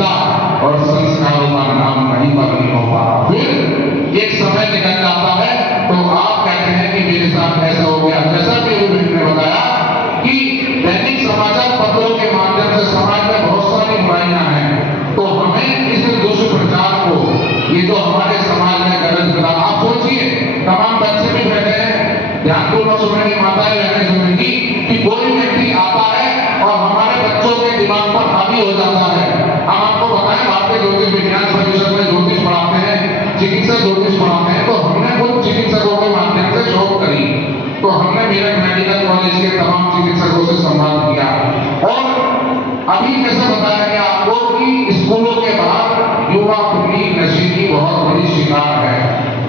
नैतिकता और संस्कारों का नाम कहीं पर नहीं हो पा रहा। फिर एक समय निकल जाता है तो आप कहते हैं कि मेरे साथ ऐसा हो गया। जैसा कि ने बताया कि दैनिक समाचार पत्रों के माध्यम से समाज में बहुत सारी बुराइयां हैं, तो हमें इस दुष्प्रचार को, ये जो हमारे समाज में गलत करा, आप सोचिए तमाम बच्चे भी बैठे हैं, ध्यानपूर्वक सुनेंगे, माताएं बहनें सुनेंगी कि कोई व्यक्ति आता है और हमारे बच्चों के दिमाग पर हावी हो जाता है। हम आपको बताएं, भारतीय ज्योतिष विज्ञान परिषद में ज्योतिष पढ़ाते हैं, चिकित्सक ज्योतिष पढ़ाते हैं, तो हमने कुछ चिकित्सकों के माध्यम से शोध करी, तो हमने मेरठ मेडिकल कॉलेज के तमाम चिकित्सकों से संवाद किया और अभी कैसे बताया गया आपको कि स्कूलों के बाहर युवा पीढ़ी नशे की बहुत बड़ी शिकार है।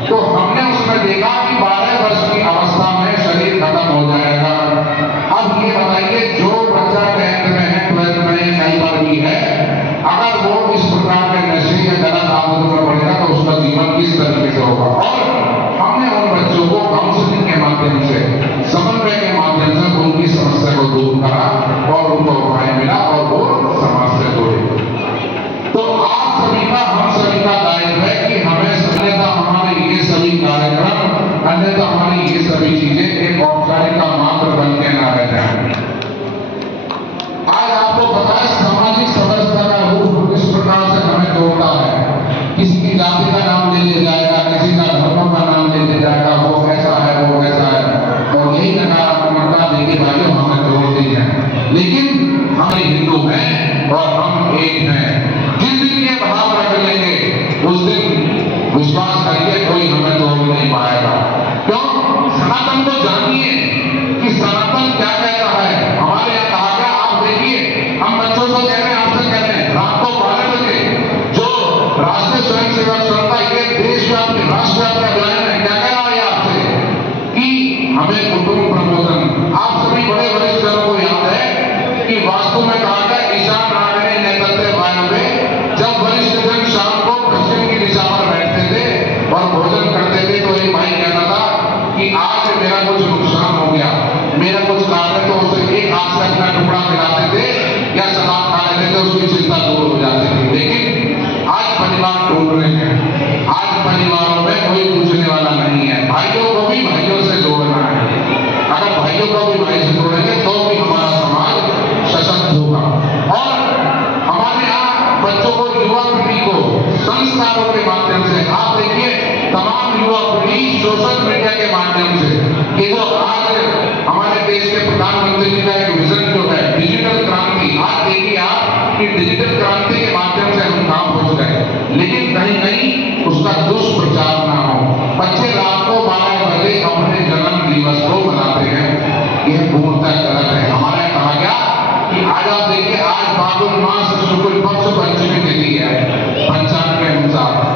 तो हमने उसमें देखा कि 12 वर्ष की अवस्था में शरीर खत्म हो जाएगा। अब ये बताइए, जो बच्चा 10th में है, 12th में, कई बार भी है, अगर वो इस प्रकार के नशे या गलत आदतों में पड़ेगा तो उसका जीवन किस तरीके से होगा। और हमने उन बच्चों को काउंसलिंग के माध्यम से, समन्वय के माध्यम से उनकी समस्या को दूर करा और उनको उपाय मिला और वो समाज से जुड़े। तो आप सभी का, हम सभी का दायित्व है कि हमें, अन्यथा हमारे ये सभी कार्यक्रम, अन्यथा हमारी ये सभी चीजें एक औपचारिकता मात्र बन के न रह जाए। आज आपको पता है सामाजिक समरसता का रूप इस प्रकार से हमें जोड़ता है। किसी की जाति का नाम ले लिया जाएगा, किसी का धर्म का नाम ले लिया जाएगा, वो कैसा है, वो कैसा है, और यही नकारात्मकता देखिए भाइयों हमें जोड़ती है। लेकिन हम हिंदू हैं और हम एक हैं। जिस दिन ये भाव रख लेंगे उस दिन विश्वास करिए कोई हमें तोड़ नहीं पाएगा। क्यों? सनातन को जानिए कि सनातन क्या कहता है। हमारे यहाँ कहा गया, आप देखिए, हम बच्चों को कह रहे हैं, आपसे कह रहे हैं, रात को 12 बजे जो राष्ट्रीय स्वयं सेवक संस्था, ये देशव्यापी राष्ट्रव्यापी अभियान है, क्या कह रहा है आपसे कि हमें कुटुंब प्रबोधन, आप सभी बड़े वरिष्ठ जनों को याद है कि वास्तु में कहा गया ईशान नागरे नेतृत्व वायव्य, जब वरिष्ठ जन शाम को पश्चिम की दिशा पर बैठते थे और भोजन करते थे तो एक भाई कहता था कि आज मेरा कुछ नुकसान हो गया, मेरा कुछ काम है, तो उसे एक हाथ से अपना टुकड़ा खिलाते थे या सलाद खा लेते थे, उसकी चिंता दूर हो जाती थी। लेकिन आज परिवार टूट रहे हैं, आज परिवारों में कोई पूछने वाला नहीं है। भाइयों को भी भाइयों से जोड़ना है। अगर भाइयों को भी भाई से जोड़ेंगे तो भी हमारा समाज सशक्त होगा। और हमारे यहाँ बच्चों को, युवा पीढ़ी को संस्कारों के माध्यम से, आप देखिए तमाम युवा पीढ़ी सोशल मीडिया के माध्यम से, कि जो आज हमारे देश के प्रधानमंत्री जी का एक विजन जो है डिजिटल क्रांति, आज देखिए आप कि डिजिटल क्रांति के माध्यम से हम काम पहुंच गए, लेकिन कहीं कहीं उसका दुष्प्रचार ना हो। बच्चे रात को 12 बजे अपने जन्म दिवस को मनाते हैं, यह पूर्णतः गलत है। हमारे कहा गया कि आज आप देखिए, आज फागुन मास शुक्ल पक्ष पंचमी तिथि है पंचांग के अनुसार,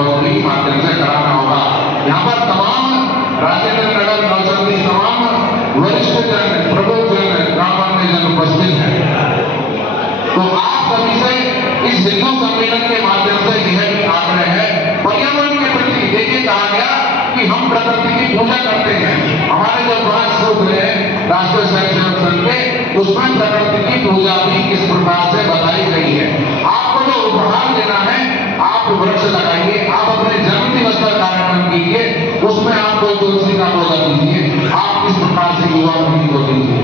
के माध्यम से कराना होगा। यहाँ पर तमाम राजेंद्र नगर नौचंदी तमाम वरिष्ठ जन, प्रबुद्ध जन, ग्रामान्य जन उपस्थित हैं। तो आप सभी से इस हिंदू सम्मेलन के माध्यम से यह आग्रह है, पर्यावरण के प्रति देखिए कहा गया कि हम प्रकृति की पूजा करते हैं। हमारे जो 5 सूत्र है राष्ट्रीय स्वयंसेवक संघ के, उसमें प्रकृति की पूजा भी किस प्रकार से बताई गई है। आपको जो उपहार देना है, आप वृक्ष लगाइए, आप अपने जन्मदिवस पर कार्यक्रम कीजिए, उसमें आप कोई तुलसी का पौधा दीजिए, आप किस प्रकार से युवा पीढ़ी को दीजिए।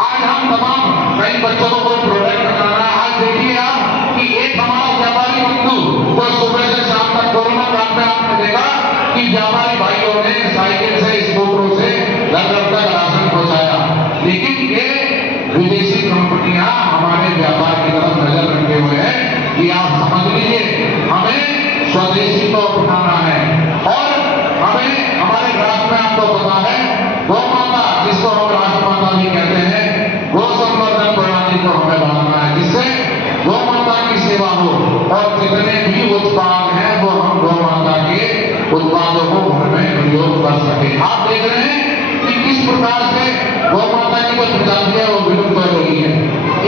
आज हम तमाम कई बच्चों को कोई प्रोडक्ट बनाना है। आज देखिए आप कि एक हमारा व्यापारी बंधु तो सुबह से शाम तक कोरोना काल में आपने देखा कि व्यापारी भाइयों ने साइकिल से, स्कूटरों से घर घर तक राशन पहुंचाया, लेकिन ये विदेशी कंपनियां हमारे व्यापार की तरफ नजर रखे हुए हैं कि आप समझ लीजिए हमें स्वदेशी को अपनाना है। और हमें हमारे राष्ट्र में आपको पता है गौ माता, जिसको हम राष्ट्रमाता भी कहते हैं, गौ संवर्धन प्रणाली को हमें बढ़ाना है, जिससे गौ माता की सेवा हो और जितने भी उत्पाद हैं वो हम गौ माता के उत्पादों को घर में प्रयोग कर सके। आप देख रहे हैं कि किस प्रकार से गौ माता की जो प्रजाति है वो विलुप्त हो रही है।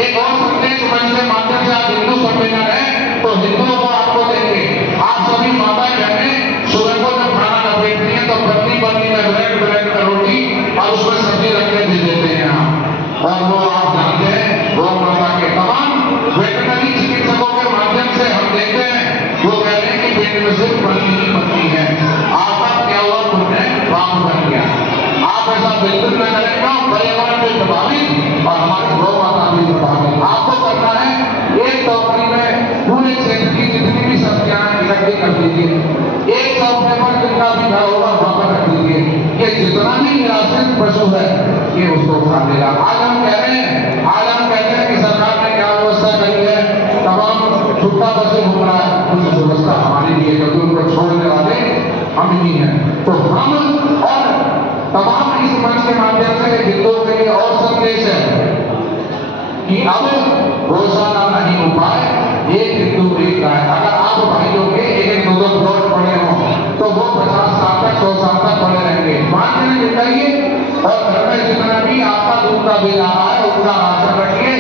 एक और संदेश मंच के माध्यम से आज हिंदू सम्मेलन है, तो हिंदुओं को आपको देंगे, आप सभी माता बहनें सुबह को जब खाना लपेटती हैं तो पत्नी पत्नी में ब्रेड का रोटी और उसमें सब्जी रख के दे देते हैं आप। और वो आप जानते हैं गौ माता के तमाम वेटरनरी चिकित्सकों के माध्यम से हम देखते हैं, वो कह रहे हैं कि पेट में सिर्फ पत्नी ही पत्नी है। आपका क्या हुआ, तुमने पाप बन गया। आप ऐसा बिल्कुल न करेंगे, पर्यावरण भी प्रभावित और हमारी गौ माता भी प्रभावित। आपको करना है एक टोकरी में पूरे क्षेत्र की जितनी भी सब्जियां इकट्ठी कर दीजिए, एक चौके पर जिनका भी घर होगा वहां पर रख दीजिए, ये जितना भी निराश्रित पशु है ये उसको खा लेगा। आज हम कहते हैं कि सरकार ने क्या व्यवस्था करी है, तमाम छुट्टा पशु घूम रहा है, कुछ व्यवस्था हमारी भी है क्योंकि उनको छोड़ने वाले हम ही हैं। तो हम और तमाम इस मंच के माध्यम से हिंदुओं के लिए और संदेश है कि अब गौशाला नहीं हो पाए, एक हिंदू एक गाय। अगर आप भाइयों के एक दो प्लॉट पड़े हों तो वो 50 साल तक 100 साल तक पड़े रहेंगे। 5 दिन मिटाइए और घर में जितना भी आपका दूध का बिल आ रहा है उसका राशन रखिए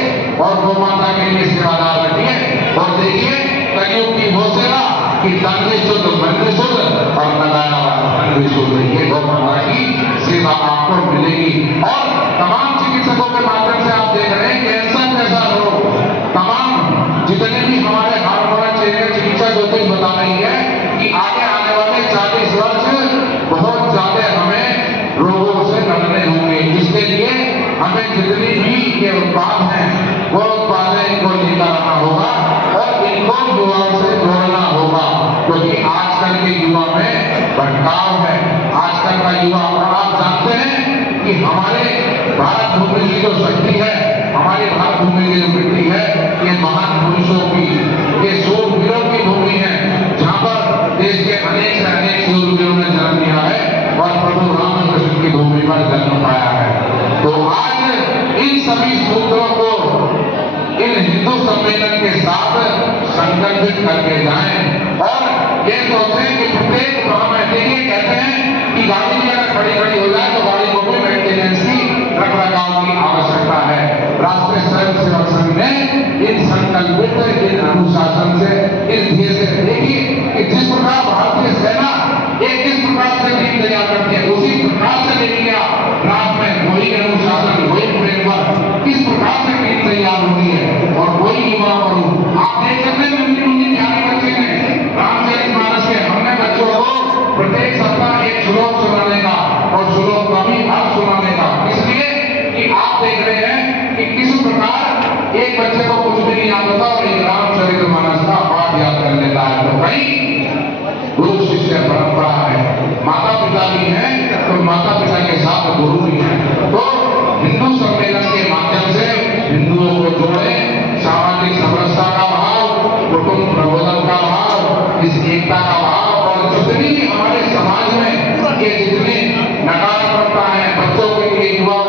और गौ माता के लिए सेवादार रखिए। और देखिए कलयुग की वो सेवा कि तन भी शुद्ध, मन भी शुद्ध और लगाया मन भी शुद्ध, ये गौ माता की सेवा आपको मिलेगी। और तमाम चिकित्सकों के माध्यम से आप देख रहे हैं कैंसर जैसा रोग, तमाम जितने भी हमारे हार्मोनल चेंज चिकित्सा ज्योतिष बता रही है कि आगे आने वाले 40 वर्ष बहुत ज्यादा हमें रोगों से लड़ने होंगे। इसके लिए हमें जितनी भी ये उत्पाद हैं वो उत्पाद इनको लेकर आना होगा और इनको युवाओं से जोड़ना होगा, क्योंकि आजकल के युवा में भटकाव है। आजकल का युवा, और आप जानते हैं कि हमारे भारत भूमि की जो शक्ति है, हमारे भारत भूमि की जो मिट्टी है, ये महान पुरुषों की, ये शूरवीरों की भूमि है, जहाँ पर देश के अनेक से अनेक शूरवीरों ने जन्म लिया है और प्रभु रामकृष्ण की भूमि पर जन्म पाया है। तो आज इन सभी सूत्रों को इन हिंदू सम्मेलन के साथ संकल्पित करके जाएं और ये सोचें कि प्रत्येक गांव में, देखिए कहते हैं कि गाड़ी भी अगर खड़ी हो जाए तो गाड़ी को भी मेंटेनेंस की, रख रखाव की आवश्यकता है। राष्ट्रीय स्वयंसेवक संघ ने इन संकल्पित, इन अनुशासन से, इस ध्येय से, देखिए कि जिस प्रकार भारतीय सेना एक किस प्रकार से टीम तैयार करती है, उसी प्रकार से देखिए रात में वही अनुशासन, वही फ्रेमवर्क, किस प्रकार से टीम तैयार होती है और वही युवा और आप देख सकते हैं उनकी प्यारे बच्चे ने रामचरितमानस के, हमने बच्चों को प्रत्येक सप्ताह एक श्लोक सुनाने का और श्लोक का भी अर्थ सुनाने का, इसलिए कि आप देख रहे हैं कि किस प्रकार एक बच्चे को कुछ भी नहीं आता था और एक रामचरितमानस का पाठ याद कर लेता है। तो भाई गुरु शिष्य परंपरा है, माता पिता भी हैं तो माता पिता के साथ गुरु भी हैं। तो हिंदू सम्मेलन के माध्यम से हिंदुओं को जोड़े, सामाजिक समरसता का भाव, कुटुंब प्रबोधन का भाव, इस एकता का भाव, और जितनी भी हमारे समाज में ये जितनी नकारात्मकता है बच्चों के लिए, युवा